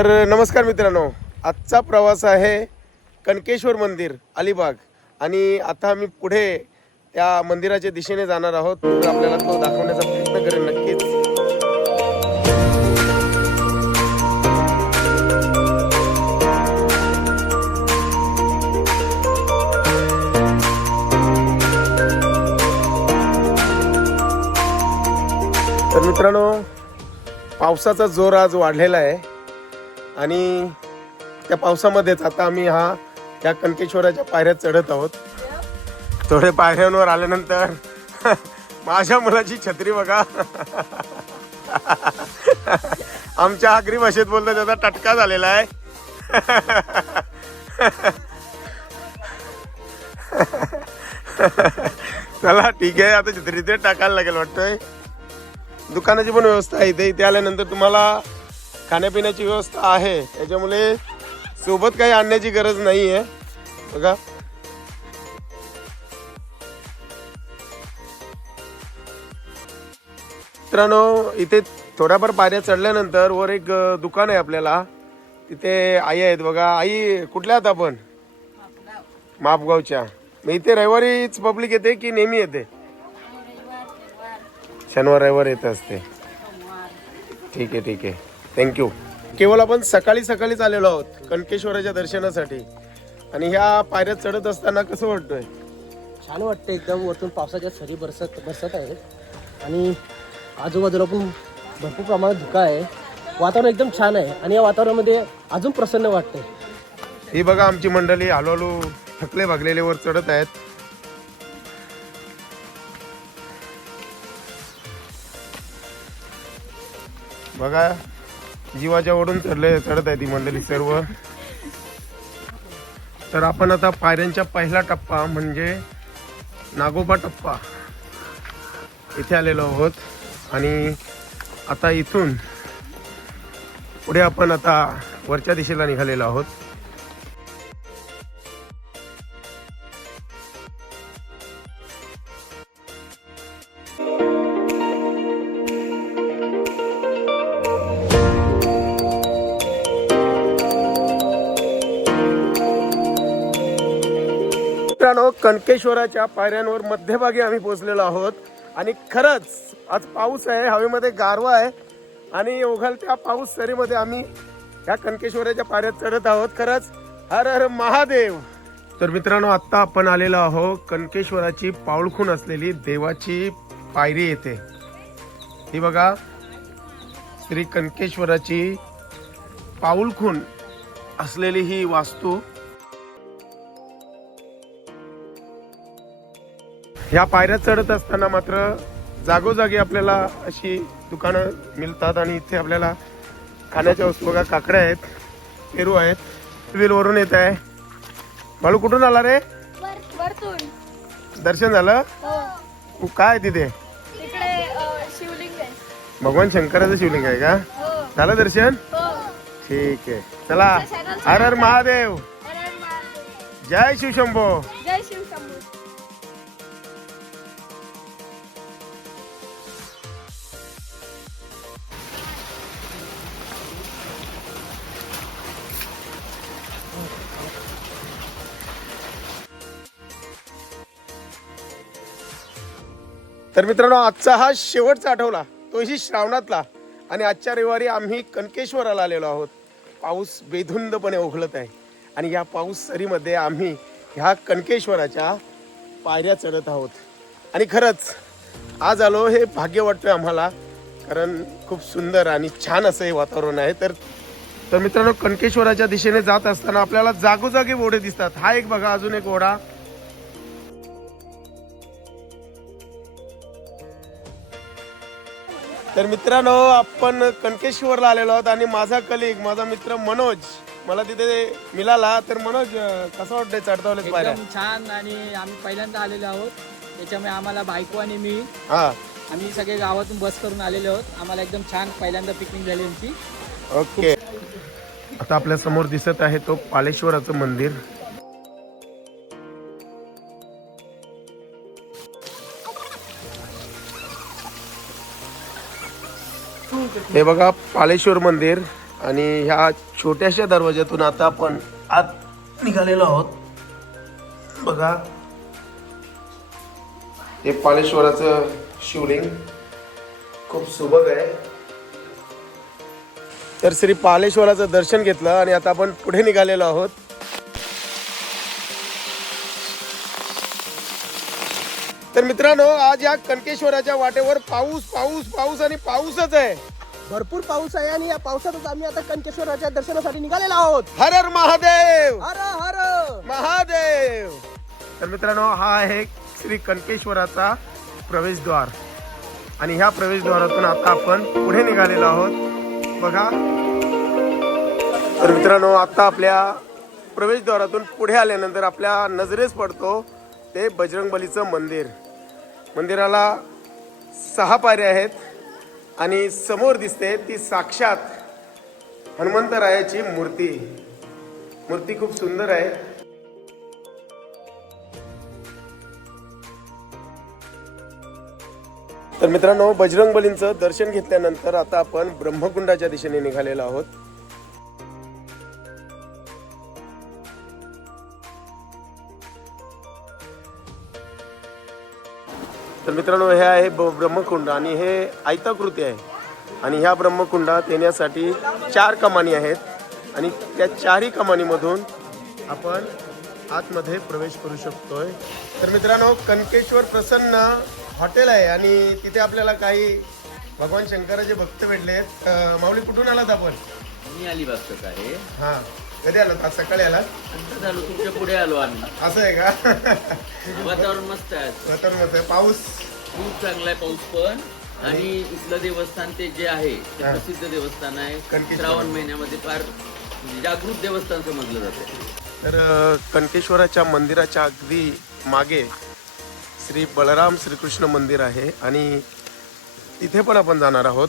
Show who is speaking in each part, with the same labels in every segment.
Speaker 1: तर नमस्कार मित्रांनो. आजचा प्रवास आहे कणकेश्वर मंदिर अलिबाग. आणि आता आम्ही पुढे त्या मंदिराच्या दिशेने जाणार आहोत. तर आपल्याला तो दाखवण्याचा प्रयत्न करेन नक्कीच. तर मित्रांनो पावसाचा जोर आज वाढलेला आहे. आणि त्या पावसामध्येच आता आम्ही हा त्या कणकेश्वराच्या पायऱ्यात चढत आहोत. थोडे पायऱ्यांवर आल्यानंतर माझ्या मुलाची छत्री बघा. आमच्या आगरी भाषेत बोलतो त्याचा टटका झालेला आहे. चला ठीक आहे आता छत्री ते टाकायला लागेल वाटतंय. दुकानाची पण व्यवस्था आहे इथे इथे आल्यानंतर तुम्हाला खाण्यापिण्याची व्यवस्था आहे. त्याच्यामुळे सोबत काही आणण्याची गरज नाही आहे बघा. मित्रांनो इथे थोड्याफार पायऱ्या चढल्यानंतर वर एक दुकान आहे आपल्याला. तिथे आई आहेत बघा. आई कुठल्या आहात आपण? मापगावच्या. मग इथे रविवारीच पब्लिक येते की नेहमी येते? शनिवार रविवार येत असते. ठीक आहे ठीक आहे. थँक्यू केवळ आपण सकाळी सकाळीच आलेलो आहोत कणकेश्वराच्या दर्शनासाठी. आणि ह्या पायऱ्यात चढत असताना कसं वाटतंय?
Speaker 2: छान वाटतं एकदम वरतून पावसाच्या सरी बरसत बरसत आहेत. आणि आजूबाजूला पण भरपूर प्रमाणात धुका आहे. वातावरण एकदम छान आहे. आणि या वातावरणामध्ये अजून प्रसन्न वाटतंय.
Speaker 1: ही बघा आमची मंडळी हळूहळू थकले भागलेले वर चढत आहेत. बघा जीवाच्या ओढून चढले चढत आहे ती मंडळी सर्व. तर आपण आता पायऱ्यांचा पहिला टप्पा म्हणजे नागोबा टप्पा इथे आलेलो आहोत. आणि आता इथून पुढे आपण आता वरच्या दिशेला निघालेलो आहोत. मित्रांनो कणकेश्वराच्या पायऱ्यांवर मध्यभागी आम्ही पोहोचलेलो आहोत. आणि खरंच आज पाऊस आहे हवेमध्ये गारवा आहे. आणि ओघलत्या पाऊस सरीमध्ये आम्ही या कणकेश्वराच्या पायऱ्यात चढत आहोत. खरंच हर हर महादेव! तर मित्रांनो आत्ता आपण आलेलो आहोत कणकेश्वराची पाऊलखून असलेली देवाची पायरी येते ही बघा श्री कणकेश्वराची पाऊलखून असलेली ही वास्तू. ह्या पायऱ्या चढत असताना मात्र जागोजागी आपल्याला अशी दुकानं मिळतात आणि इथे आपल्याला खाण्याच्या वस्तू बघा काकड्या आहेत पेरू आहेत वरून येत आहे. बाळू कुठून आला रे? दर्शन झालं?
Speaker 3: हो.
Speaker 1: काय तिथे? भगवान शंकराचं शिवलिंग आहे का?
Speaker 3: हो.
Speaker 1: झालं दर्शन?
Speaker 3: हो.
Speaker 1: ठीक आहे. चला. हर हर महादेव. जय शिवशंभो
Speaker 3: जय शिव
Speaker 1: तर मित्रांनो आजचा हा शेवटचा आठवला तोही श्रावणातला. आणि आजच्या रविवारी आम्ही कणकेश्वराला आलेलो आहोत. पाऊस बेधुंदपणे ओघळत आहे. आणि या पाऊस सरीमध्ये आम्ही ह्या कणकेश्वराच्या पायऱ्या चढत आहोत. आणि खरंच आज आलो हे भाग्य वाटतोय आम्हाला कारण खूप सुंदर आणि छान असं हे वातावरण आहे. तर तर मित्रांनो कणकेश्वराच्या दिशेने जात असताना आपल्याला जागोजागी ओढे दिसतात. हा एक बघा अजून एक ओढा. तर मित्रांनो आपण कणकेश्वरला आलेलो आहोत आणि माझा कलिग माझा मित्र मनोज मला तिथे मिळाला. तर मनोज कसं वाटतंय? चढतावलेच पायऱ्या.
Speaker 4: एकदम छान आणि आम्ही पहिल्यांदा आलेलो आहोत. त्याच्यामुळे आम्हाला बायको आणि मी
Speaker 1: हा.
Speaker 4: आम्ही सगळे गावातून बस करून आलेलो आहोत. आम्हाला एकदम छान पहिल्यांदा पिकनिक झाली आमची.
Speaker 1: ओके. आता आपल्यासमोर दिसत आहे तो पालेश्वराचं मंदिर. हे बघा पालेश्वर मंदिर आणि ह्या छोट्याशा दरवाज्यातून आता आपण आत निघालेलो आहोत. बघा. हे पालेश्वराचं शिवलिंग खूप सुबक आहे. तर श्री पालेश्वराचं दर्शन घेतलं आणि आता आपण पुढे निघालेलो आहोत. तर मित्रांनो आज या कणकेश्वराच्या वाटेवर पाऊस पाऊस पाऊस आणि पाऊसच आहे.
Speaker 2: भरपूर पाऊस आहे आणि या पावसातच आम्ही आता कंकेश्वराच्या दर्शनासाठी निघालेलो आहोत.
Speaker 1: हर हर महादेव!
Speaker 2: हर हर!
Speaker 1: महादेव! तर मित्रांनो हा आहे श्री कणकेश्वराचा प्रवेशद्वार. आणि ह्या प्रवेशद्वारातून आता आपण पुढे निघालेलो आहोत. बघा. तर मित्रांनो आता आपल्या प्रवेशद्वारातून पुढे आल्यानंतर आपल्या नजरेस पडतो ते बजरंगबलीचं मंदिर. मंदिराला सहा पायऱ्या आहेत. आणि समोर दिसते ती साक्षात हनुमंतरायाची मूर्ती. मूर्ती खूप सुंदर आहे. तर मित्रांनो बजरंग बलींचं दर्शन घेतल्यानंतर आता आपण ब्रह्मकुंडाच्या दिशेने निघालेलो आहोत. तर मित्रांनो हे आहे ब- ब्रह्मकुंड आणि हे आयताकृती आहे. आणि ह्या ब्रह्मकुंडात येण्यासाठी चार कमानी आहेत. आणि त्या चारही कमानीमधून आपण आतमध्ये प्रवेश करू शकतोय. तर मित्रांनो कनकेश्वर प्रसन्न हॉटेल आहे आणि तिथे आपल्याला काही भगवान शंकराचे भक्त भेटले माऊली कुठून आलात आपण?
Speaker 5: मी अलिबागचं आहे
Speaker 1: हां. कधी आलात आज? सकाळी आलात?
Speaker 5: नंतर झालो तुमच्यापुढे आलो आम्ही.
Speaker 1: असं आहे का?
Speaker 5: वातावरण मस्त आहे
Speaker 1: स्वतः मत आहे. पाऊस?
Speaker 5: खूप चांगला आहे पाऊस पण. आणि इथलं देवस्थान ते जे आहे ते
Speaker 1: हा.
Speaker 5: प्रसिद्ध देवस्थान आहे.
Speaker 1: कणकेश्वर.
Speaker 5: श्रावण महिन्यामध्ये फार जागृत देवस्थान समजलं जातं.
Speaker 1: तर अ, कणकेश्वराच्या मंदिराच्या अगदी मागे श्री बलराम श्रीकृष्ण मंदिर आहे. आणि तिथे पण आपण जाणार आहोत.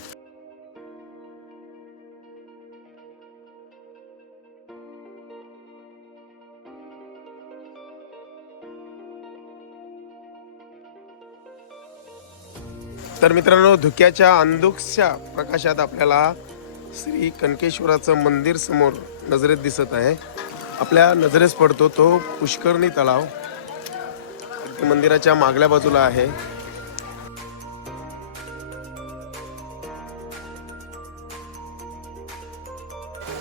Speaker 1: तर मित्रांनो धुक्याच्या अंधुकच्या प्रकाशात आपल्याला श्री कणकेश्वराचं मंदिर समोर नजरेत दिसत आहे. आपल्या नजरेस पडतो तो पुष्करणी तलाव. मंदिराच्या मागल्या बाजूला आहे.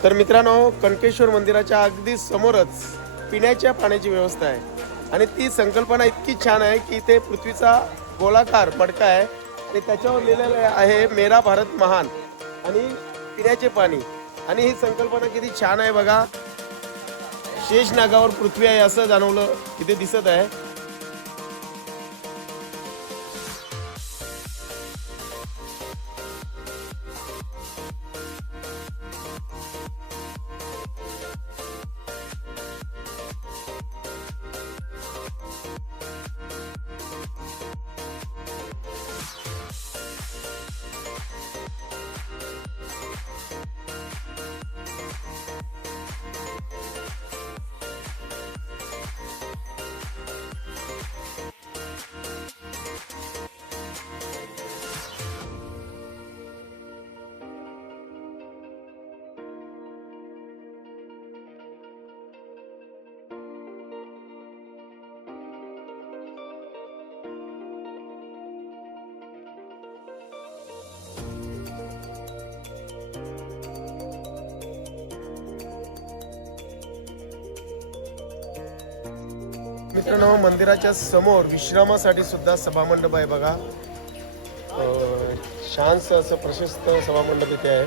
Speaker 1: तर मित्रांनो कणकेश्वर मंदिराच्या अगदी समोरच पिण्याच्या पाण्याची व्यवस्था आहे. आणि ती संकल्पना इतकी छान आहे की इथे पृथ्वीचा गोलाकार मडका आहे. आणि त्याच्यावर लिहिलेलं आहे मेरा भारत महान आणि पिण्याचे पाणी. आणि ही संकल्पना किती छान आहे बघा. शेष नागावर पृथ्वी आहे असं जाणवलं इथे दिसत आहे. मित्रांनो मंदिराच्या समोर विश्रामासाठी सुद्धा सभामंडप आहे बघा. शांत असं प्रशस्त सभामंडप इथे आहे.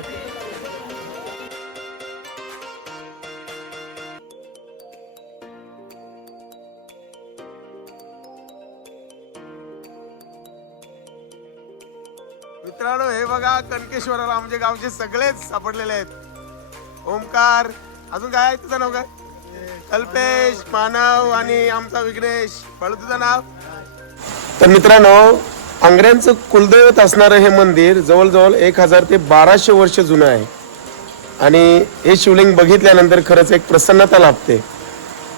Speaker 1: मित्रांनो हे बघा कणकेश्वराला आमचे म्हणजे गावचे सगळेच सापडलेले आहेत. ओमकार अजून काय आहे तुझं नाव काय? कल्पेश मानव आणि आमचा विघ्नेश. बाळू तुझं नाव? तर मित्रांनो आंग्र्यांचं कुलदैवत असणारं हे मंदिर जवळजवळ एक हजार ते बाराशे वर्ष जुनं आहे. आणि हे शिवलिंग बघितल्यानंतर खरंच एक प्रसन्नता लाभते.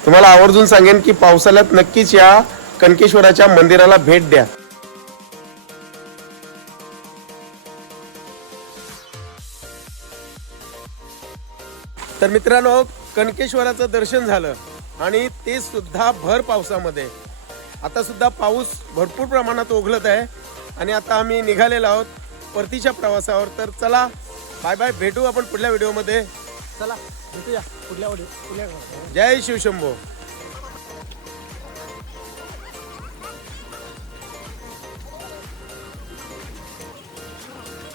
Speaker 1: तुम्हाला आवर्जून सांगेन की पावसाळ्यात नक्कीच या कणकेश्वराच्या मंदिराला भेट द्या. तर मित्रांनो कणकेश्वराचं दर्शन झालं आणि ते सुद्धा भर पावसामध्ये. आता सुद्धा पाऊस भरपूर प्रमाणात ओघलत आहे आणि आता आम्ही निघालेलो आहोत परतीच्या प्रवासावर. तर चला बाय बाय भेटू आपण पुढल्या व्हिडिओमध्ये
Speaker 2: चला भेटूया पुढल्या पुढल्या
Speaker 1: जय शिवशंभो